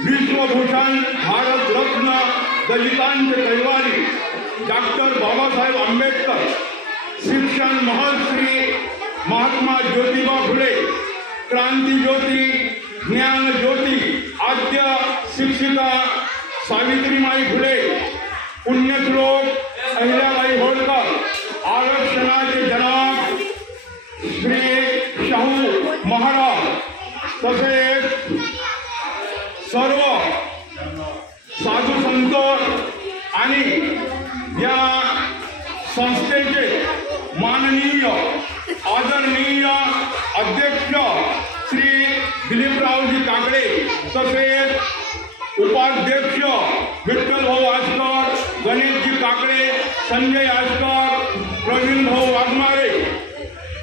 Vishwabhushan Bharat Ratna दलितांचे कैवारी doctor Babasaheb Ambedkar, शिक्षण महर्षी महात्मा ज्योतिबा फुले, क्रांती ज्योती, ज्ञान ज्योती, आद्य शिक्षिका सावित्रीबाई फुले, पुण्यश्लोक अहिल्याबाई होळकर, आरक्षणाचे जनक श्री शाहू महाराज, तसेच सर्व साधू संत आणि या संस्थेचे माननीय आदरणीय अध्यक्ष श्री दिलीपरावजी काकडे, तसेच उपाध्यक्ष विठ्ठल भाऊ आजकर, गणेशजी काकडे, संजय आजकर, प्रवीण भाऊ वाघमारे,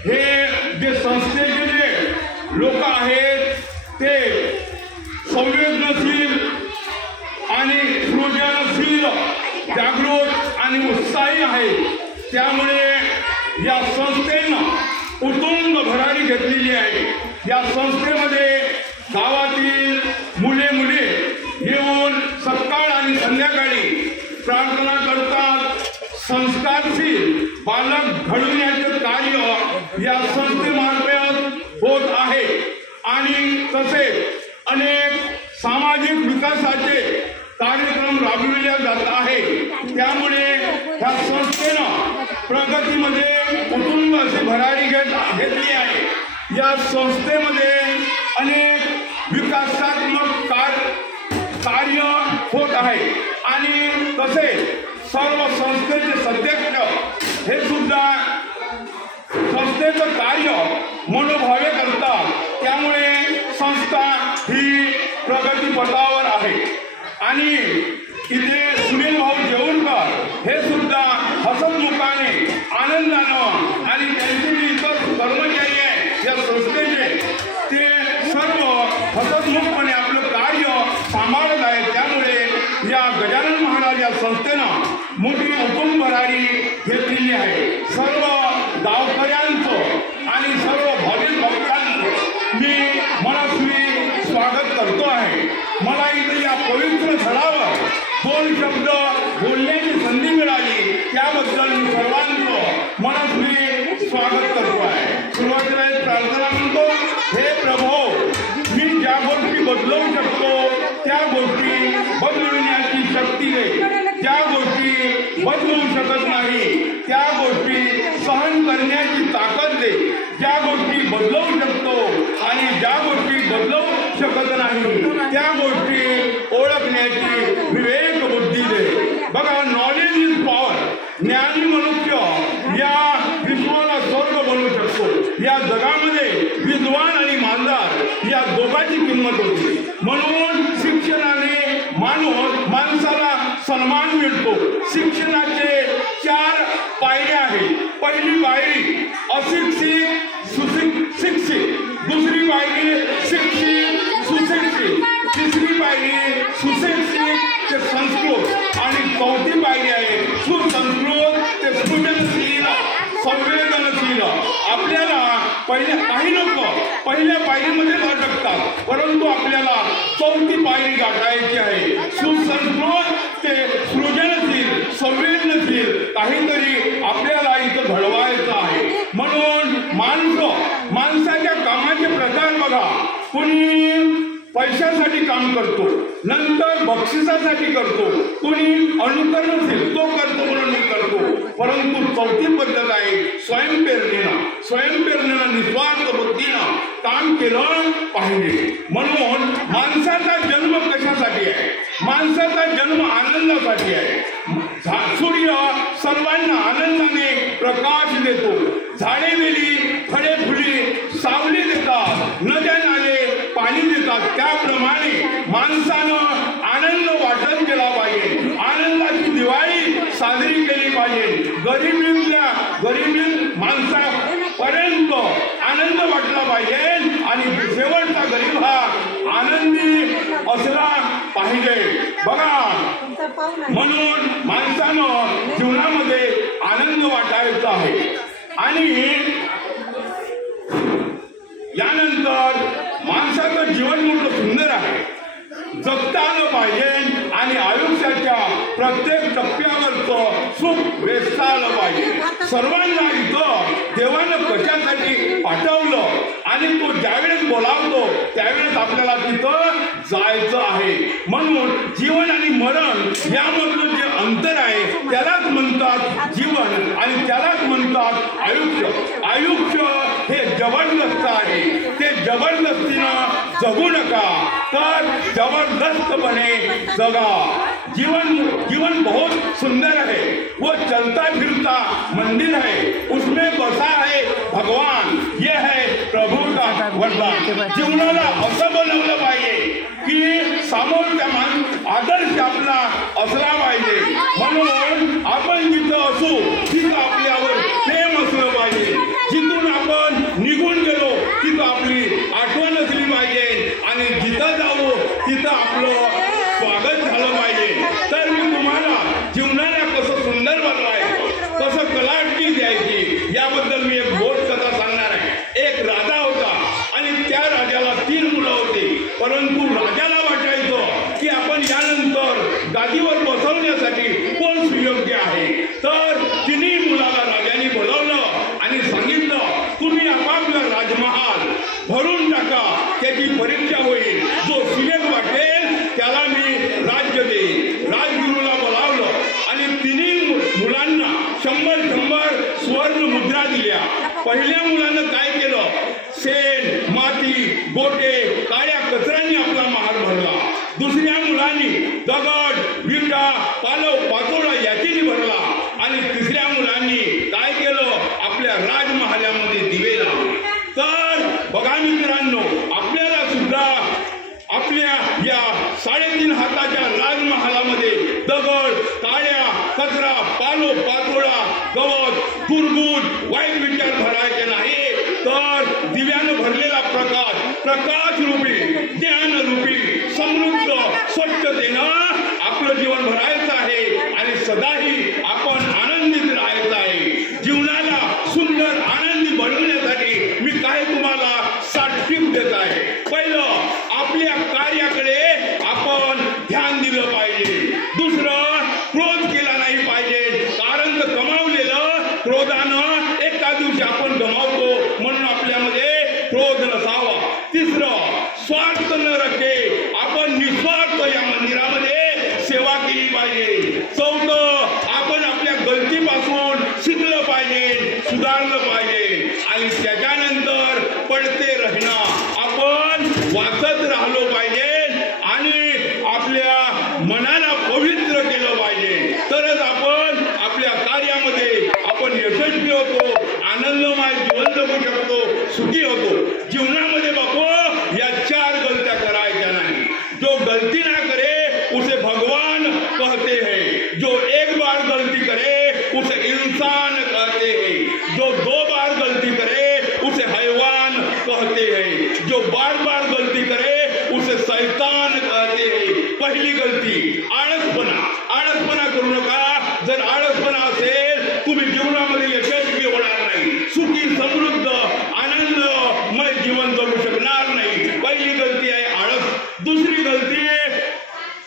हे जे संस्थेचे जे लोक आहेत ते संवेदनशील आणि सृजनशील, जागृत आणि उत्साही आहे। त्यामुळे या संस्थेनं उतुंग भरारी घेतलेली आहे। या संस्थेमध्ये गावातील मुले मुली येऊन सकाळ आणि संध्याकाळी प्रार्थना करतात। संस्कारशील बालक घडविण्याचे कार्य या संस्थेमार्फत होत आहे आणि तसेच अनेक सामाजिक विकासाचे कार्यक्रम राबविले जात आहे। त्यामुळे या संस्थेनं प्रगतीमध्ये उतुंग अशी भरारी घेतली आहे। या संस्थेमध्ये अनेक विकासात्मक कार्य होत आहे आणि तसेच सर्व संस्थेचे सदस्य हे सुद्धा संस्थेचं कार्य मनोभावे करतात। त्यामुळे संस्था ही प्रगतीपथावर आहे आणि इथे सुनील भाऊ जेवणकर हे सुद्धा हसतमुखाने आनंदानं आणि त्यांचे जे इतर कर्मचारी आहेत या संस्थेचे ते सर्व हसतमुखपणे आपलं कार्य सांभाळत आहेत। त्यामुळे या गजानन महाराज या संस्थेनं मोठी उतुंग भरारी घेतलेली आहे। सर्व गावकऱ्यांचं आणि सर्व भाविक भक्तांचं मी मनस्वी स्वागत करतो आहे। मला इथे या पवित्र स्थळावर दोन शब्द बोलण्याची संधी मिळाली त्याबद्दल मी सर्वांचं मनस्वी स्वागत करतो आहे। सुरुवातीला एक प्रार्थना म्हणतो, हे प्रभू, मी ज्या गोष्टी बदलवू शकतो त्या गोष्टी बदलविण्याची शक्ती दे, ज्या गोष्टी बदलू शकत नाही त्या गोष्टी सहन करण्याची ताकद दे, ज्या गोष्टी बदलवू शकतो आणि ज्या गोष्टी बदलवू शकत नाही त्या गोष्टी ओळखण्याची विवेक बुद्धी दे। बघा, नॉलेज इज पॉवर। ज्ञानी मनुष्य या विश्वाला स्वर्ग बनवू शकतो। या जगामध्ये विद्वान आणि मालदार या दोघांची किंमत होती। म्हणून शिक्षणाने माणसाला सन्मान मिळतो। शिक्षणाचे 4 पायऱ्या आहेत। पहिली पायरी अशिक्षित सुशिक्षित, दुसरी पायरी शिक्षित सुशिक्षित, तिसरी पायरी सुशिक्षित ते संस्कृत आणि चौथी पायरी आहे सुसंस्कृत ते सृजनशील संवेदनशील। आपल्याला काही लोक पहिल्या पायरीमध्ये अटकतात, परंतु आपल्याला चौथी पायरी गाठायची आहे। सुसंस्कृत ते सृजनशील संवेदनशील काहीतरी आपल्याला इथं घडवायचं आहे। म्हणून माणसाच्या कामाचे प्रकार बघा, कुणी पैशासाठी काम करतो, नंतर बक्षिसासाठी करतो, कुणी अनुकरणशील तो करतो म्हणून मी करतो, परंतु चौथी पद्धत आहे स्वयंप्रेरणेनं निस्वार्थ बुद्धीनं काम केलं पाहिजे। म्हणून माणसाचा जन्म कशासाठी आहे? माणसाचा जन्म आनंदासाठी आहे। सूर्य सर्वांना आनंदाने प्रकाश देतो, झाडे वेली फळे फुले सावली देतात, नद्या नाले पाणी देतात। त्याप्रमाणे माणसानं आनंद वाटत केला पाहिजे, आनंदाची दिवाळी साजरी केली पाहिजे। गरीब माणसापर्यंत आनंद वाटला पाहिजे आणि शेवटचा गरीब हा आनंदी असला पाहिजे। बघा, म्हणून माणसानं जीवनामध्ये आनंद वाटायचा आहे आणि यानंतर माणसाचं जीवन मोठं सर्वांना इथं देवानं कशासाठी पाठवलं आणि तो ज्यावेळेस बोलावतो त्यावेळेस आपल्याला तिथं जायचं आहे. म्हणून जीवन आणि मरण यामधलं जे अंतर आहे त्यालाच म्हणतात जीवन आणि त्यालाच म्हणतात आयुष्य. आयुष्य हे जबरदस्त आहे, ते जबरदस्तीनं जगू नका, तर जबरदस्तपणे जगा. जीवन बहुत सुंदर है, वो चलता फिरता मंदिर है, उसमें बसा है भगवान, ये है प्रभू का वरदान. जीवनाला असं बनवलं पाहिजे की समोरच्या आदर्श आपला असला पाहिजे. म्हणून आपण जिथं असू तिथं आपल्यावर प्रेम असलं पाहिजे. जिथून आपण निघून गेलो तिथं आपली आठवण असली पाहिजे आणि जिथं जाऊ तिथं आपलं स्वागत झालं पाहिजे. तर मी तुम्हाला जीवनाला कसं सुंदर बनवायचं, कसं कलाटणी द्यायची याबद्दल मी एक गोड कथा सांगणार आहे. एक राजा होता आणि त्या राजाला 3 मुलं होती, परंतु राजाला वाटायचं की आपण यानंतर गादीवर बसवण्यासाठी कोण सुयोग्य आहे. तर 3 मुलाला राजाने बोलावलं आणि सांगितलं तुम्ही आपापला राजमहाल भरून टाका, त्याची परीक्षा होईल, जो सुयोग वाटेल त्याला मी राज्य देईन. राजगुरूला बोलावलं आणि 3 मुलांना 100 सुवर्ण मुद्रा दिल्या. पहिल्या मुलानं काय केलं, शेण माती गोटे काळ्या कचऱ्यांनी आपला महाल भरला. दुसऱ्या मुलांनी दगड विटा पालव पातोळा याचीनी भरला आणि तिसऱ्या मुलांनी काय केलं, आपल्या राजमहालामध्ये दिवे लावले. तर बघा मित्रांनो, आपल्याला सुद्धा आपल्या या 3.5 हाताच्या राजमहालामध्ये दगड काळ्या कचरा पालो पातोळा गवत दुर्गुण वाईट विचार भरायचे नाही, तर दिव्यानं भरलेला प्रकाश रूपी ज्ञान रूपी समृद्ध स्वच्छतेनं आपलं जीवन भरायचं आहे आणि सदाही आपण आनंदित राहायचं आहे. जीवनाला सुंदर आनंदी बनवण्यासाठी मी काय तुम्हाला 7 टिप देत आहे. पहिलं, आपल्या कार्याकडे आपण ध्यान दिलं पाहिजे. दुसरं, क्रोध केला नाही पाहिजे, कारण तर कमावलेलं क्रोधानं एका दिवशी आपण गमावतो, म्हणून आपल्यामध्ये क्रोध नसावा. तिसरं, स्वार्थ न रखे आपण निस्वार्थ या मंदिरामध्ये सेवा केली पाहिजे. चौथं, आपण आपल्या गलतीपासून शिकलं पाहिजे, सुधारलं पाहिजे आणि त्याच्यानंतर पडते राहणं आपण वाचत राहिलो पाहिजे आणि आपल्या मनाला पवित्र केलं पाहिजे. तरच आपण आपल्या कार्यामध्ये आपण यशस्वी होतो, आनंदमय जीवन जगू शकतो, सुखी होतो. जीवनामध्ये बापू या 4 गलत्या करायच्या नाही. जो गलती ना करे उसे भगवान कहते हैं, जो एक बार गलती करे उसे इंसान कहते हैं, जो 2 बार गलती करे उसे हैवान कहते हैं, जो बार गलती करे उसे शैतान कहते हैं. पहिली गलती आळसपणा करू नका. जर आळसपणा असेल तुम्ही जीवनामध्ये यशस्वी होणार नाही, सुखी समृद्ध आनंदमय जीवन जगू शकणार नाही. पहिली गलती आहे आळस. दूसरी गलती है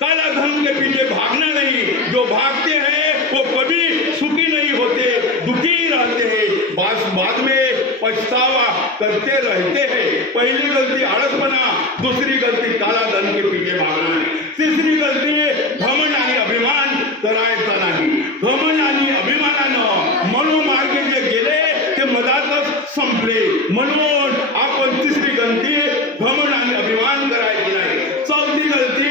काला धन के पीछे भागना नहीं. जो भागते हैं वो कभी सुखी नहीं होते, दुखी रहते हैं, बाद में पछतावा करते रहते हैं. पहली गलती आळसपणा, दूसरी गलती काला धन के पीछे भागना है. तिसरी गलती घमंड आणि अभिमान करायचा नाही. घमंड आणि अभिमानानं मनोमार्गे जे गेले ते मधातच संपले. म्हणून आपण तिसरी गलती घमंड आणि अभिमान करायची नाही. चौथी गलती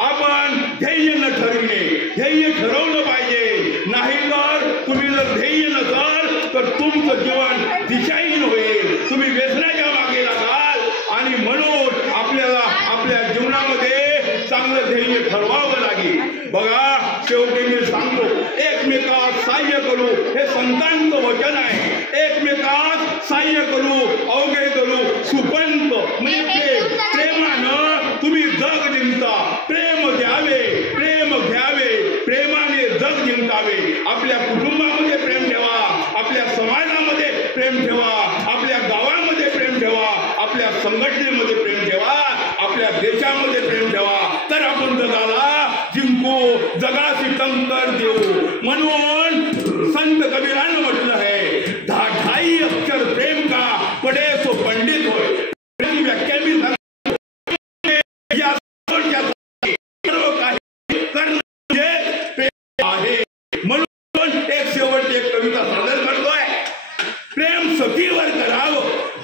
आपण ध्येय न ठरविणे. ध्येय ठरवलं पाहिजे, नाही तर तुम्ही जर ध्येय नसाल तर तुमचं जीवन दिशाहीन होईल, तुम्ही व्यसनाच्या मागे लागाल आणि म्हणून आपल्याला आपल्या जीवनामध्ये चांगलं ध्येय ठरवावं लागेल. बघा, शेवटी मी सांगतो, एकमेकात सहाय्य करू हे संतांचं वचन आहे. एकमेकात सहाय्य करू, अवघे करू, सुपंत म्हणजे प्रेमानं तुम्ही जग जिंकता. प्रेम द्यावे, प्रेम घ्यावे, प्रेमाने जग जिंकावे. आपल्या कुटुंबामध्ये प्रेम ठेवा, आपल्या समाजामध्ये प्रेम ठेवा, आपल्या गावामध्ये प्रेम ठेवा, आपल्या संघटनेमध्ये प्रेम ठेवा, आपल्या देशामध्ये प्रेम ठेवा. तर आपण जगाला जिंकू, जगाशी टंकर देऊ. म्हणून संत कबीरानं म्हटलं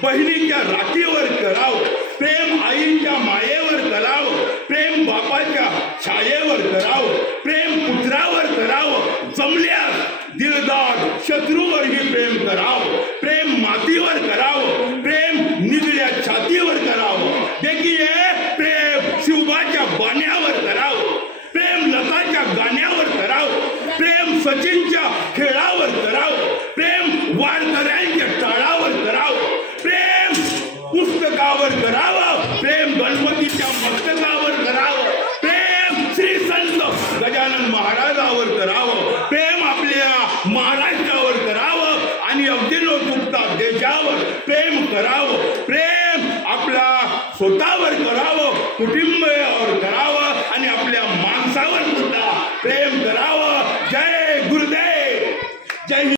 बहिणीच्या राखीवर करावं, प्रेम आईच्या मायेवर करावं, प्रेम बापाच्या छायेवर करावं, प्रेम पुत्रावर करावं, जमल्यास दिलदार शत्रूवरही प्रेम करावं, प्रेम मातीवर करावं, प्रेम निजड्या छातीवर करावं, देखील प्रेम शिवबाच्या बाण्यावर करावं, प्रेम लताच्या गाण्यावर करावं, प्रेम सचिनच्या खेळावर करावं, प्रेम वारकऱ्यांच्या टाळावर करावं, प्रेम पुस्तकावर करावं, प्रेम गणपतीच्या मस्तकावर करावं, प्रेम श्री संत गजानन महाराजावर करावं, प्रेम आपल्या महाराष्ट्रावर करावं आणि अगदी न चुकता देशावर प्रेम करावं, प्रेम आपल्या स्वतःवर करावं, कुटुंबावर करावं आणि आपल्या माणसावर सुद्धा प्रेम करावं. जय गुरुदेव, जय